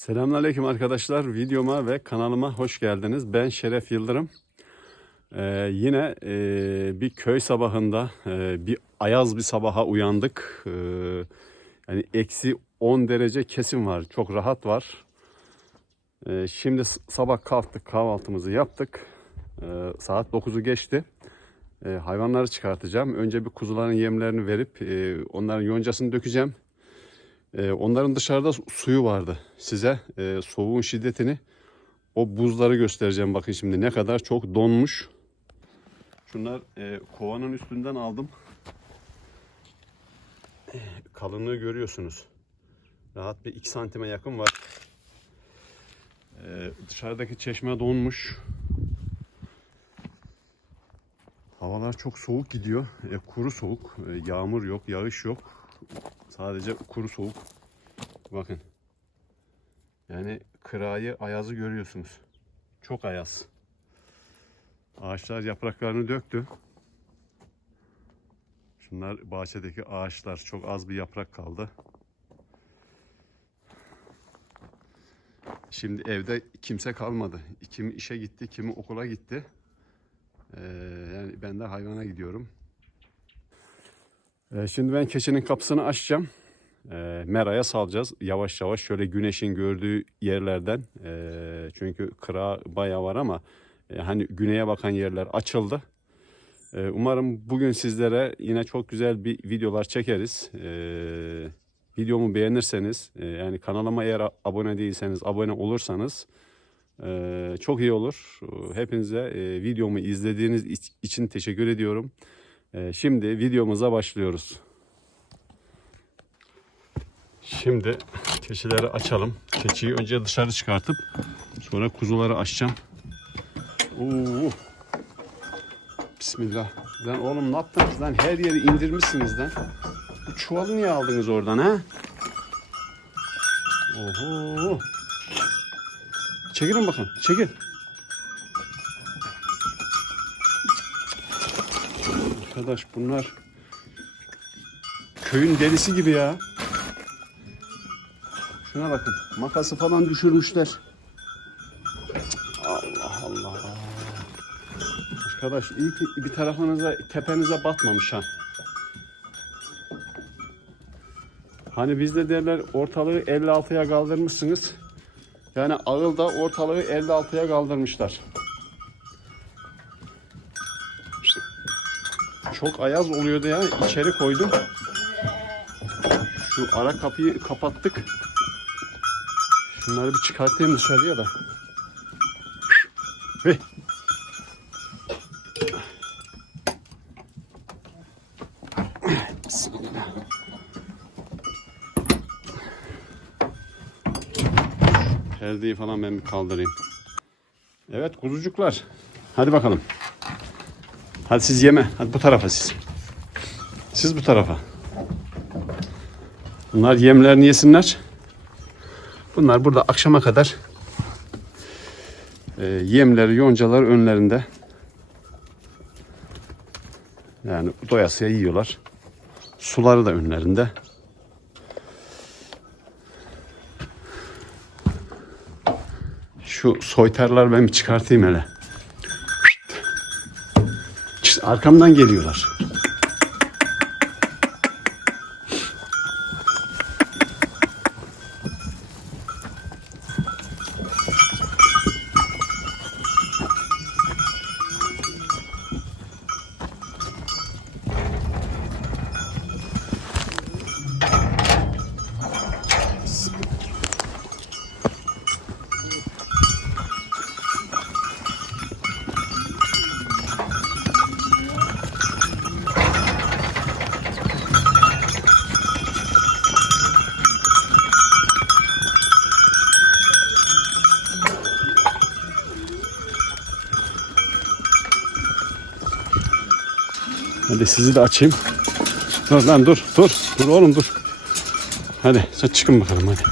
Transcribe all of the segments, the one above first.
Selamünaleyküm arkadaşlar. Videoma ve kanalıma hoş geldiniz. Ben Şeref Yıldırım. Ee, yine e, bir köy sabahında e, bir ayaz bir sabaha uyandık. Ee, yani eksi 10 derece kesim var. Çok rahat var. Ee, şimdi sabah kalktık kahvaltımızı yaptık. Ee, saat 9'u geçti. Ee, hayvanları çıkartacağım. Önce bir kuzuların yemlerini verip e, onların yoncasını dökeceğim. Ee, onların dışarıda su- suyu vardı. Size e, soğuğun şiddetini o buzları göstereceğim. Bakın şimdi ne kadar çok donmuş. Şunlar e, kovanın üstünden aldım. Kalınlığı görüyorsunuz. Rahat bir 2 santime yakın var. Ee, dışarıdaki çeşme donmuş. Havalar çok soğuk gidiyor. E, kuru soğuk. E, yağmur yok, yağış yok. Sadece kuru soğuk. Bakın. Yani kırayı, ayazı görüyorsunuz. Çok ayaz. Ağaçlar yapraklarını döktü. Şunlar bahçedeki ağaçlar. Çok az bir yaprak kaldı. Şimdi evde kimse kalmadı. Kimi işe gitti, kimi okula gitti. Ee, yani ben de hayvana gidiyorum. Ee, şimdi ben keçinin kapısını açacağım. Ee, meraya salacağız. Yavaş yavaş şöyle güneşin gördüğü yerlerden. Ee, çünkü kıra bayağı var ama e, hani güneye bakan yerler açıldı. Umarım bugün sizlere yine çok güzel bir videolar çekeriz. Videomu beğenirseniz e, yani kanalıma eğer abone değilseniz abone olursanız e, çok iyi olur. Hepinize videomu izlediğiniz iç- için teşekkür ediyorum. E, şimdi videomuza başlıyoruz. Şimdi keçileri açalım. Keçiyi önce dışarı çıkartıp sonra kuzuları açacağım. Oo. Bismillah. Lan oğlum ne yaptınız lan? Her yeri indirmişsiniz lan. Bu çuvalı niye aldınız oradan ha? Oho. Çekilin bakın. Çekil. Arkadaş bunlar köyün delisi gibi ya. Şuna bakın. Makası falan düşürmüşler. Allah Allah. Arkadaş iyi ki bir tarafınıza tepenize batmamış ha. Hani bizde derler ortalığı 56'ya kaldırmışsınız. Yani ağılda ortalığı 56'ya kaldırmışlar. Çok ayaz oluyordu ya. içeri koydum. Şu ara kapıyı kapattık. Şunları bir çıkartayım dışarıya da. Hey. Bismillah. Perdeyi falan ben bir kaldırayım. Evet kuzucuklar. Hadi bakalım. Hadi siz yeme. Hadi bu tarafa siz. Siz bu tarafa. Bunlar yemlerini yesinler. Bunlar burada akşama kadar e, yemleri, yoncalar önlerinde. Yani doyasıya yiyorlar. Suları da önlerinde. Şu soytarlar ben bir çıkartayım hele. Arkamdan geliyorlar. Hadi sizi de açayım. Dur lan dur dur. Dur oğlum dur. Hadi sen çıkın bakalım hadi.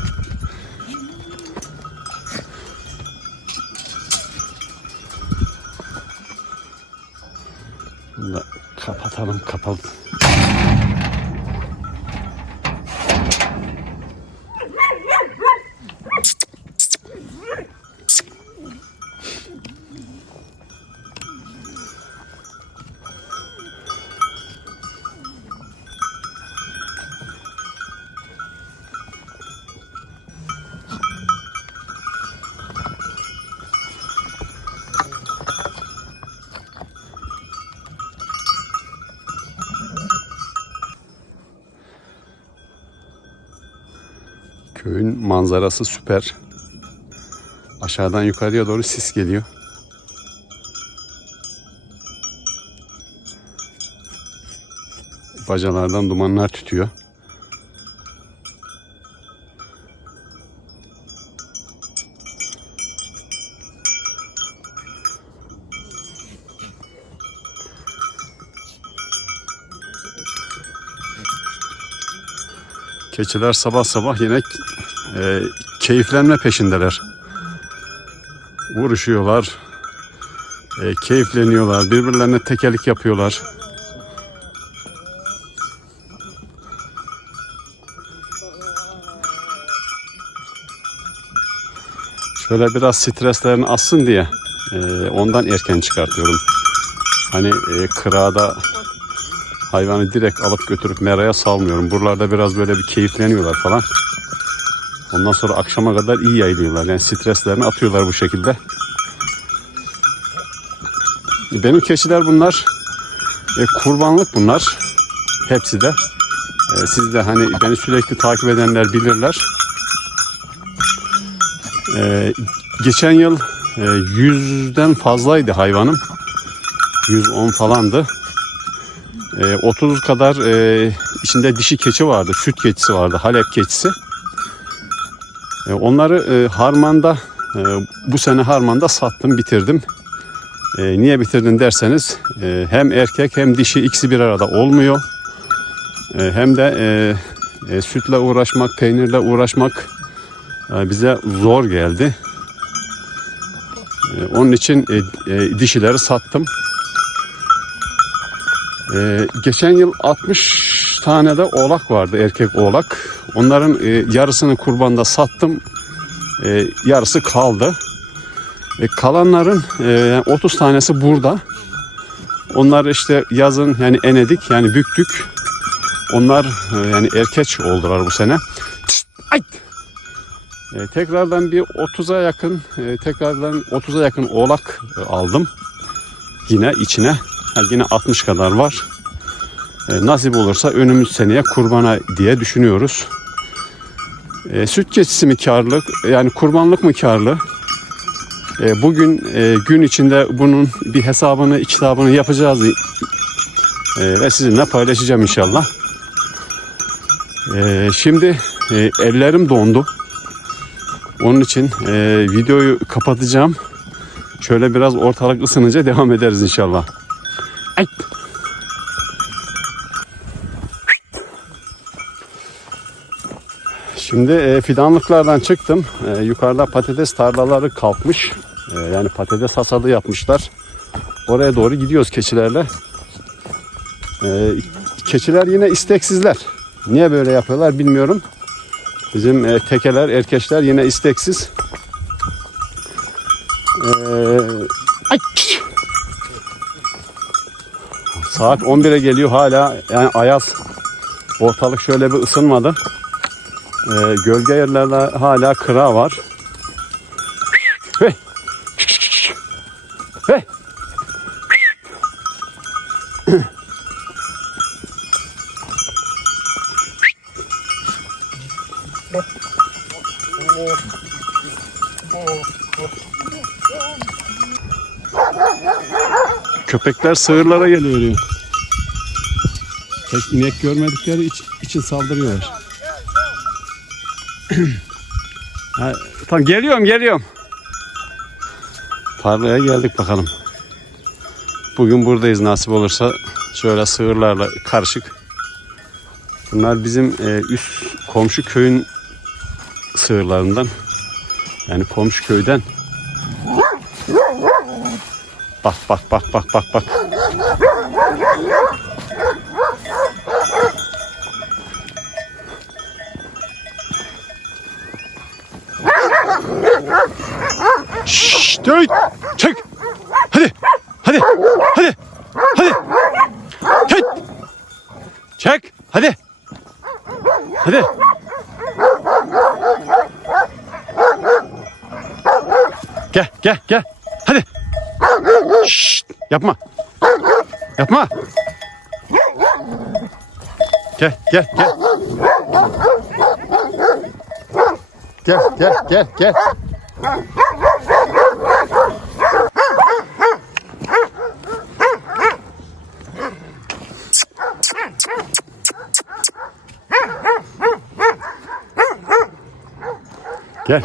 Bunu kapatalım kapalı. Köyün manzarası süper. Aşağıdan yukarıya doğru sis geliyor. Bacalardan dumanlar tütüyor. Keçiler sabah sabah yine e, keyiflenme peşindeler. Vuruşuyorlar, e, keyifleniyorlar, birbirlerine tekerlik yapıyorlar. Şöyle biraz streslerini assın diye e, ondan erken çıkartıyorum. Hani e, kırada hayvanı direkt alıp götürüp meraya salmıyorum. Buralarda biraz böyle bir keyifleniyorlar falan. Ondan sonra akşama kadar iyi yayılıyorlar. Yani streslerini atıyorlar bu şekilde. Benim keçiler bunlar. E, kurbanlık bunlar. Hepsi de. E, siz de hani beni sürekli takip edenler bilirler. E, geçen yıl e, yüzden fazlaydı hayvanım. 110 falandı. E, 30 kadar e, içinde dişi keçi vardı. Süt keçisi vardı. Halep keçisi. E, onları e, harmanda e, bu sene harmanda sattım bitirdim. E, niye bitirdin derseniz e, hem erkek hem dişi ikisi bir arada olmuyor. E, hem de e, e, sütle uğraşmak, peynirle uğraşmak e, bize zor geldi. E, onun için e, e, dişileri sattım. E, geçen yıl 60 tane de oğlak vardı erkek oğlak. Onların e, yarısını kurbanda sattım. E, yarısı kaldı. E, kalanların e, 30 tanesi burada. Onlar işte yazın yani enedik yani büktük. Onlar e, yani erkeç oldular bu sene. Ay! E, tekrardan bir 30'a yakın e, tekrardan 30'a yakın oğlak e, aldım. Yine içine ha, yine 60 kadar var. E, nasip olursa önümüz seneye kurbana diye düşünüyoruz. E, süt keçisi mi karlı yani kurbanlık mı karlı? E, bugün e, gün içinde bunun bir hesabını, kitabını yapacağız e, ve sizinle paylaşacağım inşallah. E, şimdi e, ellerim dondu. Onun için e, videoyu kapatacağım. Şöyle biraz ortalık ısınınca devam ederiz inşallah. Ay. Şimdi e, fidanlıklardan çıktım. E, yukarıda patates tarlaları kalkmış. E, yani patates hasadı yapmışlar. Oraya doğru gidiyoruz keçilerle. E, keçiler yine isteksizler. Niye böyle yapıyorlar bilmiyorum. Bizim e, tekeler, erkeşler yine isteksiz. E, ay! Saat 11'e geliyor hala yani ayaz. Ortalık şöyle bir ısınmadı. Ee, gölge yerlerde hala kıra var. Hey. Hey. Köpekler sığırlara geliyor. Pek inek görmedikleri iç- için saldırıyorlar. Ha, tamam geliyorum geliyorum. Tarlaya geldik bakalım. Bugün buradayız nasip olursa. Şöyle sığırlarla karışık. Bunlar bizim e, üst komşu köyün sığırlarından. Yani komşu köyden. Bak bak bak bak bak bak. Şşş, dur. Çek. Hadi. Hadi. Hadi. Hadi. Çek. Çek. Hadi. Hadi. Gel, gel, gel. Şşş, yapma. Yapma. Gel, gel, gel. Gel gel gel. Gel.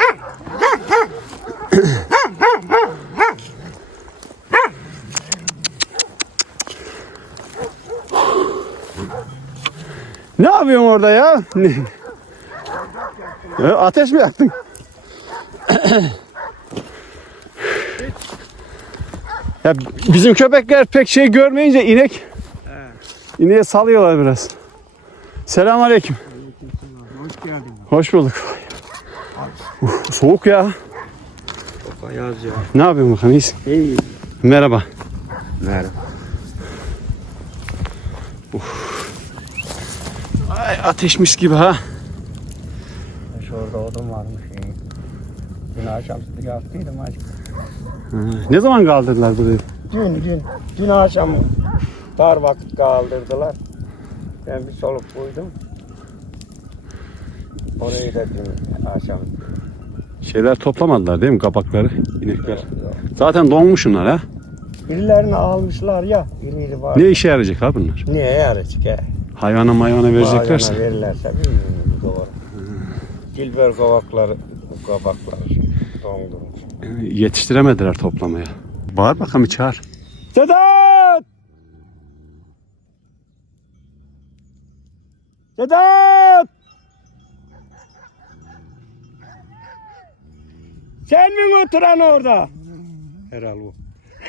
Ne yapıyorsun orada ya? Ateş mi yaktın? ya bizim köpekler pek şey görmeyince inek ineğe salıyorlar biraz. Selamünaleyküm. Hoş geldin. Hoş bulduk. Uf, soğuk ya. Ayaz ya. Ne yapıyorsun bakalım iyisin? İyi. Merhaba. Merhaba. Ay, ateş mis gibi ha. Şurada odun varmış. Dün akşam yaktıydım acık. Ha, Ne zaman kaldırdılar burayı? Dün, dün, dün akşam dar vakit kaldırdılar. Ben bir soluk koydum. Orayı da dün akşam. Şeyler toplamadılar değil mi kabakları, inekler? Zaten donmuş bunlar ha. Birilerini almışlar ya. Birileri var. Ne işe yarayacak ha bunlar? Niye yarayacak he? Hayvana mayvana vereceklerse. Bağcana verirlerse bilmiyorum doğru. Dilber kavakları, bu kabakları dondurmuş. Yetiştiremediler toplamaya. Bağır bakalım bir çağır. Sedat! Sedat! Sen mi oturan orada? Herhal o.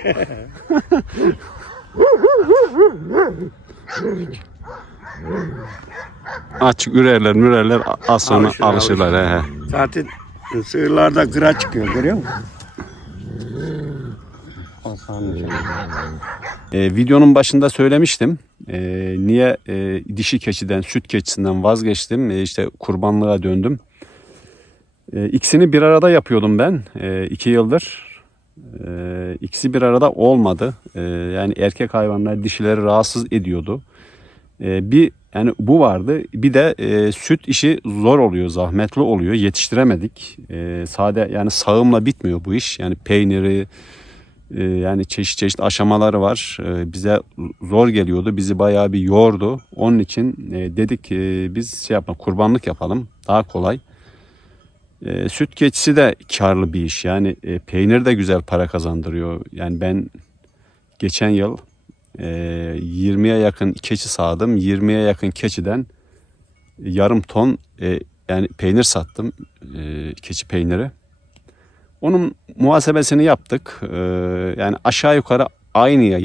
Açık ürerler mürerler az sonra Alışır, alışırlar. He, he. Zaten sığırlarda kıra çıkıyor görüyor musun? Hasan E, videonun başında söylemiştim. E, niye e, dişi keçiden, süt keçisinden vazgeçtim. E, işte kurbanlığa döndüm. E, ikisini bir arada yapıyordum ben. E, iki yıldır. E, ikisi bir arada olmadı. E, yani erkek hayvanlar dişileri rahatsız ediyordu. E, bir yani bu vardı. Bir de e, süt işi zor oluyor, zahmetli oluyor. Yetiştiremedik. E, sade yani sağımla bitmiyor bu iş. Yani peyniri, ee, yani çeşit çeşit aşamaları var. Ee, Bize zor geliyordu. Bizi bayağı bir yordu. Onun için e, dedik e, biz şey yapalım kurbanlık yapalım. Daha kolay. E, Süt keçisi de karlı bir iş. Yani e, peynir de güzel para kazandırıyor. Yani ben geçen yıl e, 20'ye yakın keçi sağdım. 20'ye yakın keçiden yarım ton e, yani peynir sattım. E, keçi peyniri. Onun muhasebesini yaptık. Ee, yani aşağı yukarı aynıya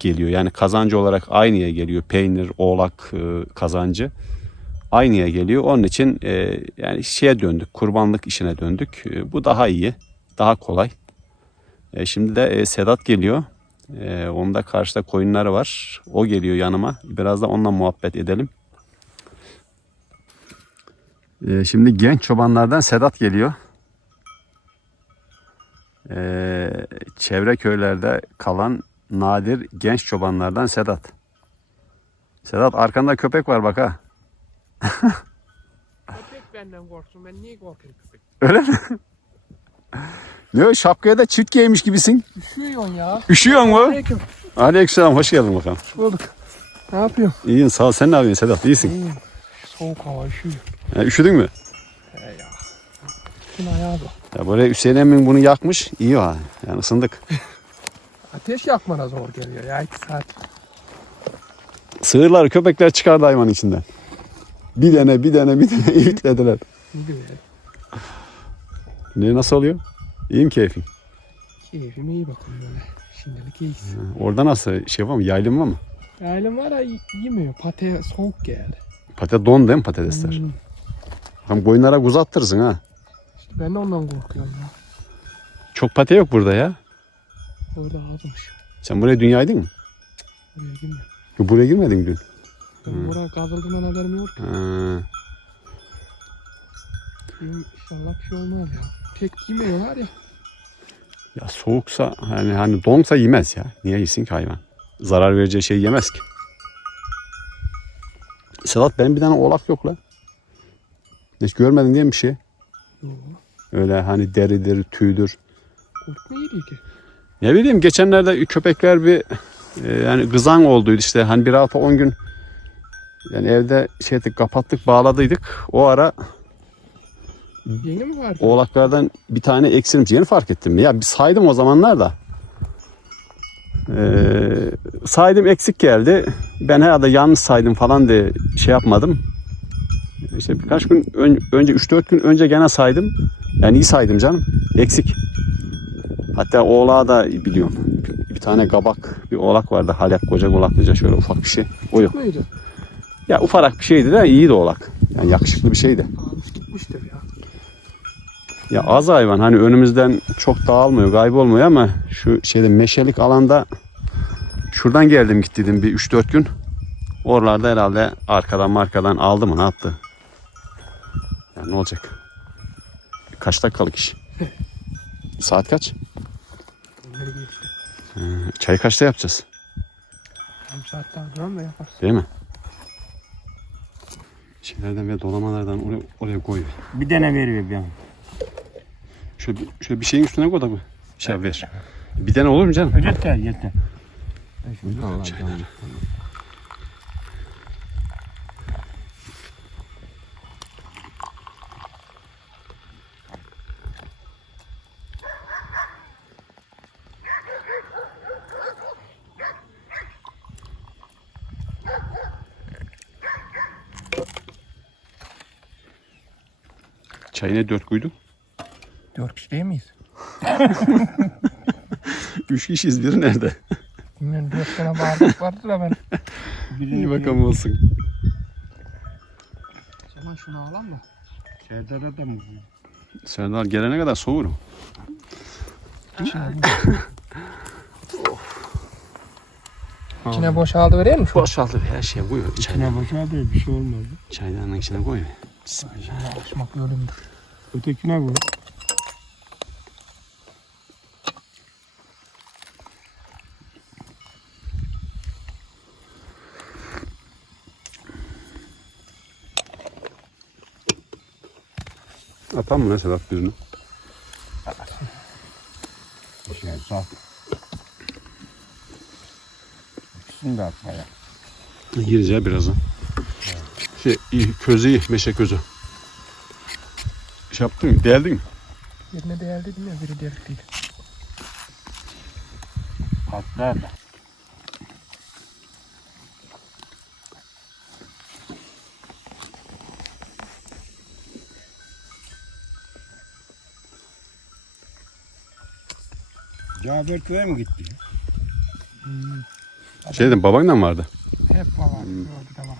geliyor. Yani kazancı olarak aynıya geliyor. Peynir, oğlak e, kazancı aynıya geliyor. Onun için e, yani şeye döndük. Kurbanlık işine döndük. E, bu daha iyi. Daha kolay. E, şimdi de e, Sedat geliyor. E, onun da karşıda koyunları var. O geliyor yanıma. Biraz da onunla muhabbet edelim. E, şimdi genç çobanlardan Sedat geliyor. Ee, çevre köylerde kalan nadir genç çobanlardan Sedat. Sedat arkanda köpek var bak ha. Köpek benden korksun. Ben niye korkayım köpek? Öyle mi? Ne o şapkaya da çift giymiş gibisin. Üşüyorsun ya. Üşüyor mu? Aleyküm. Aleykümselam hoş geldin bakalım. Bulduk. Ne yapıyorsun? İyiyim sağ ol. Sen ne yapıyorsun Sedat? İyisin. İyiyim. Soğuk hava üşüyor. Ha, üşüdün mü? He ya. Şuna ayağa bak. Ya böyle Hüseyin emmin bunu yakmış. İyi ha. Yani ısındık. Ateş yakmana zor geliyor ya. iki saat. Sığırlar köpekler çıkardı hayvanın içinden. Bir tane bir tane bir tane diyor ya? Ne nasıl oluyor? İyi mi keyfin? Keyfim iyi bakın böyle. Şimdilik iyiyiz. Orada nasıl şey var mı? Yaylım var mı? Ailem var ya yemiyor. Pate soğuk geldi. Patates don değil mi patatesler? Hmm. Hem koyunlara kuz attırsın ha. İşte ben de ondan korkuyorum ya. Çok pate yok burada ya. Orada azmış. Sen buraya dünyaydın mı? Oraya girmiyor. Buraya girmedin dün. Ben buraya kazıldığından haberim yok. Ha. İnşallah bir şey olmaz ya. Pek yemiyorlar ya. Ya soğuksa hani hani donsa yemez ya. Niye yesin ki hayvan? Zarar vereceği şey yemez ki. Sedat benim bir tane oğlak yok la. Hiç görmedin diye bir şey. Yok. Öyle hani deridir, tüydür. Kurt mu yedi ki? Ne bileyim geçenlerde köpekler bir e, yani kızan olduydu işte hani bir hafta 10 gün yani evde şey ettik, kapattık bağladıydık. O ara Yeni mi var? oğlaklardan bir tane eksilmiş. fark ettim. Ya bir saydım o zamanlar da. Ee, saydım eksik geldi. Ben herhalde yanlış saydım falan diye şey yapmadım. İşte birkaç gün ön- önce 3-4 gün önce gene saydım. Yani iyi saydım canım. Eksik. Hatta oğlağı da biliyorum. Bir, bir tane kabak bir oğlak vardı. Halyak koca oğlaklıca şöyle ufak bir şey. O yok. Mıydı? Ya ufarak bir şeydi de iyi de oğlak. Yani yakışıklı bir şeydi. Almış gitmiştir ya. Ya az hayvan hani önümüzden çok dağılmıyor, kaybolmuyor ama şu şeyde meşelik alanda şuradan geldim gittiydim bir 3-4 gün. Oralarda herhalde arkadan markadan aldı mı ne yaptı? Ya ne olacak? Kaç dakikalık iş? Saat kaç? Geçti. Çay kaçta yapacağız? Tam saatten sonra da yaparız. Değil mi? Şeylerden ve dolamalardan oraya, oraya koy. Bir tane veriyor bir an. Şöyle, bir- şöyle bir şeyin üstüne koy da bu. Şey ver. Bir tane olur mu canım? Yeter yeter. Allah canım. Çayına dört koydum. Dört kişi değil miyiz? Üç kişiyiz biri nerede? Bilmiyorum dört tane bardak vardı da ben. İyi bakalım olsun. O zaman şunu alalım mı? Serdar'a da mı? Serdar gelene kadar soğurum. İçine, İçine boşaldı vereyim mi? Şu Boşaldı her şey koy. Çaydan, İçine boşaldı bir şey olmadı. çaydanın içine koy. Bismillah. Açmak ölümdür. Ötekine koy. Atam mı ne Sedat birini? Şey sağ. İkisini de atmaya. Gireceği birazdan. Şey, iyi, közü meşe közü. Şey yaptın mı? Deldin mi? Birine değer dedim ya biri delik değil. Patlar da. Cafer köye mi gitti? Şey dedim, babanla mı vardı? Hep de var.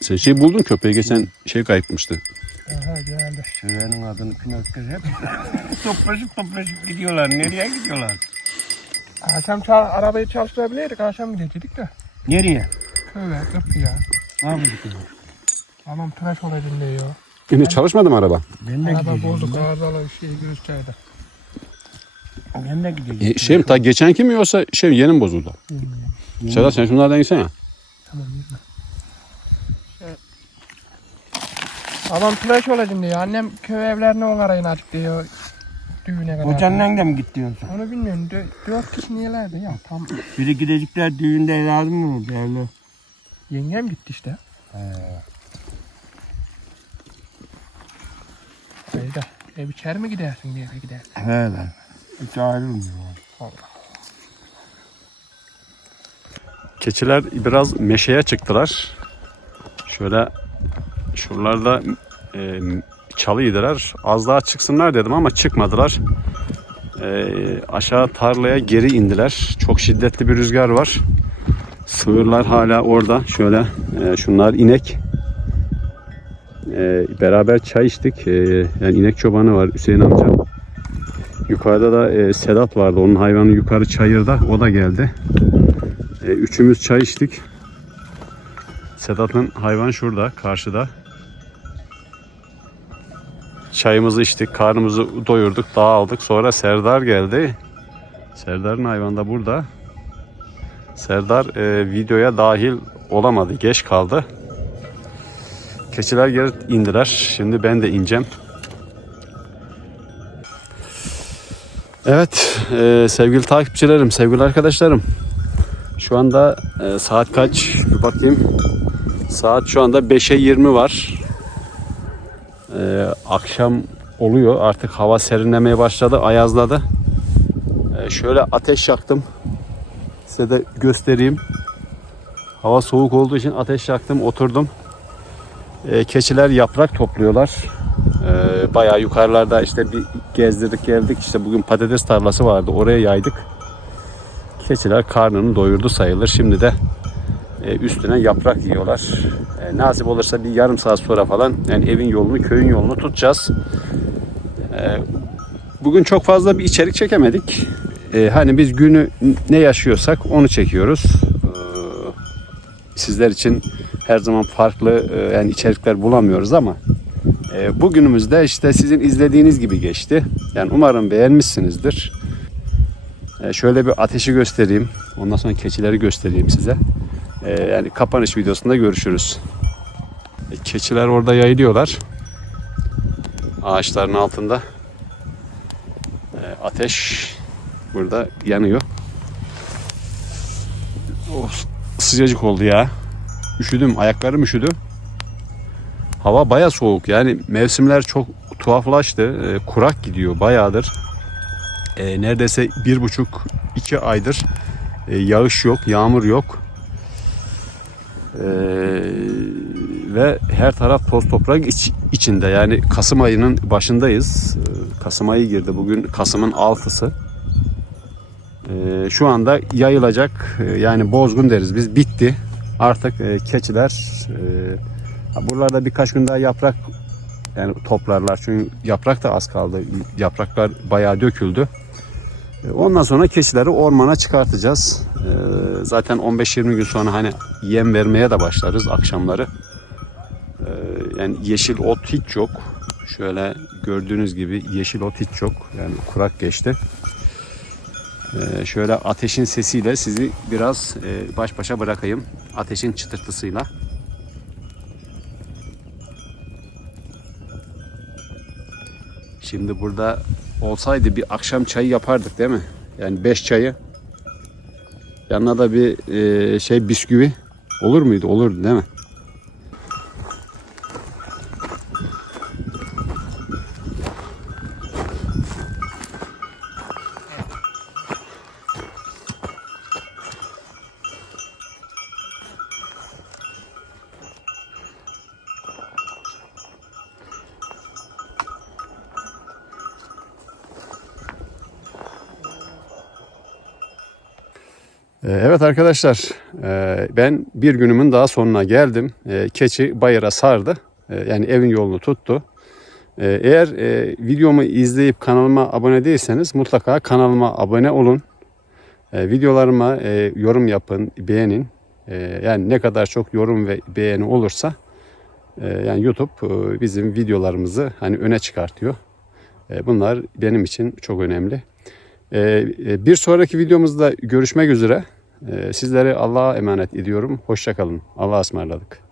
Sen şey buldun köpeği geçen şey kayıpmıştı. Aha geldi. Sevenin adını pinaklar hep toplaşıp toplaşıp gidiyorlar. Nereye gidiyorlar? Akşam çal arabayı çalıştırabilirdik. Akşam gidecektik de. Nereye? Şöyle kırk ya. Ne yapacağız? Tamam tıraş olaydım diyor. Yine çalışmadı mı araba? Ben de Araba gideceğim. bozuk arızalı şey gösterdi. Ben de gideceğim. E, şey mi, ta geçenki mi yoksa şey yeni mi bozuldu? Bilmiyorum. Sedat sen şunlardan gitsene. Tamam Babam tıraş olacağım diyor. Annem köy evlerine o arayın açık diyor. Düğüne kadar. Kocanla da mı gitti yoksa? Onu bilmiyorum. Dö dört kişi niyelerdi ya. Tam Biri gidecekler düğünde lazım mı? Değerli. yengem gitti işte. Öyle de ev içeri mi gidersin diye gidersin. He lan. Hiç ayrılmıyor. Keçiler biraz meşeye çıktılar. Şöyle şuralarda e, çalıydılar. Az daha çıksınlar dedim ama çıkmadılar. E, aşağı tarlaya geri indiler. Çok şiddetli bir rüzgar var. Sığırlar hala orada. Şöyle e, şunlar inek. E, beraber çay içtik. E, yani inek çobanı var Hüseyin amca. Yukarıda da e, Sedat vardı. Onun hayvanı yukarı çayırda. O da geldi. E, üçümüz çay içtik. Sedat'ın hayvan şurada, karşıda. Çayımızı içtik, karnımızı doyurduk, dağıldık. Sonra Serdar geldi. Serdar'ın hayvanı da burada. Serdar e, videoya dahil olamadı, geç kaldı. Keçiler geri indiler. Şimdi ben de ineceğim. Evet e, sevgili takipçilerim, sevgili arkadaşlarım. Şu anda e, saat kaç? Bir bakayım. Saat şu anda 5'e 20 var. E, akşam oluyor. Artık hava serinlemeye başladı, ayazladı. E, şöyle ateş yaktım. Size de göstereyim. Hava soğuk olduğu için ateş yaktım, oturdum. E, keçiler yaprak topluyorlar. E, bayağı yukarılarda işte bir gezdirdik geldik. İşte bugün patates tarlası vardı. Oraya yaydık. Keçiler karnını doyurdu sayılır. Şimdi de e, üstüne yaprak yiyorlar. E, nasip olursa bir yarım saat sonra falan yani evin yolunu, köyün yolunu tutacağız. E, bugün çok fazla bir içerik çekemedik. Hani biz günü ne yaşıyorsak onu çekiyoruz. Sizler için her zaman farklı yani içerikler bulamıyoruz ama e, bugünümüzde işte sizin izlediğiniz gibi geçti. Yani umarım beğenmişsinizdir. E, şöyle bir ateşi göstereyim. Ondan sonra keçileri göstereyim size. E, yani kapanış videosunda görüşürüz. Keçiler orada yayılıyorlar. Ağaçların altında. Ateş burada yanıyor. Oh, sıcacık oldu ya. Üşüdüm. Ayaklarım üşüdü. Hava baya soğuk. Yani mevsimler çok tuhaflaştı. E, kurak gidiyor bayağıdır. E, neredeyse bir buçuk iki aydır e, yağış yok, yağmur yok. E, ve her taraf toz toprak iç- içinde. Yani Kasım ayının başındayız. E, Kasım ayı girdi. Bugün Kasım'ın 6'sı. E, şu anda yayılacak. e, yani bozgun deriz biz. Bitti. Artık e, keçiler e, buralarda birkaç gün daha yaprak yani toplarlar. Çünkü yaprak da az kaldı. Yapraklar bayağı döküldü. E, Ondan sonra keçileri ormana çıkartacağız. E, Zaten 15-20 gün sonra hani yem vermeye de başlarız akşamları. E, Yani yeşil ot hiç yok. Şöyle gördüğünüz gibi yeşil ot hiç yok. Yani kurak geçti. Şöyle ateşin sesiyle sizi biraz baş başa bırakayım. Ateşin çıtırtısıyla. Şimdi burada olsaydı bir akşam çayı yapardık değil mi? Yani 5 çayı. Yanına da bir e, şey bisküvi olur muydu? Olurdu değil mi? Evet arkadaşlar, e, ben bir günümün daha sonuna geldim. E, Keçi bayıra sardı, E, yani evin yolunu tuttu. Eğer videomu izleyip kanalıma abone değilseniz mutlaka kanalıma abone olun. Videolarıma yorum yapın, beğenin. Yani ne kadar çok yorum ve beğeni olursa yani YouTube bizim videolarımızı hani öne çıkartıyor. Bunlar benim için çok önemli. Ee, Bir sonraki videomuzda görüşmek üzere. Ee, Sizleri Allah'a emanet ediyorum. Hoşçakalın. Allah'a ısmarladık.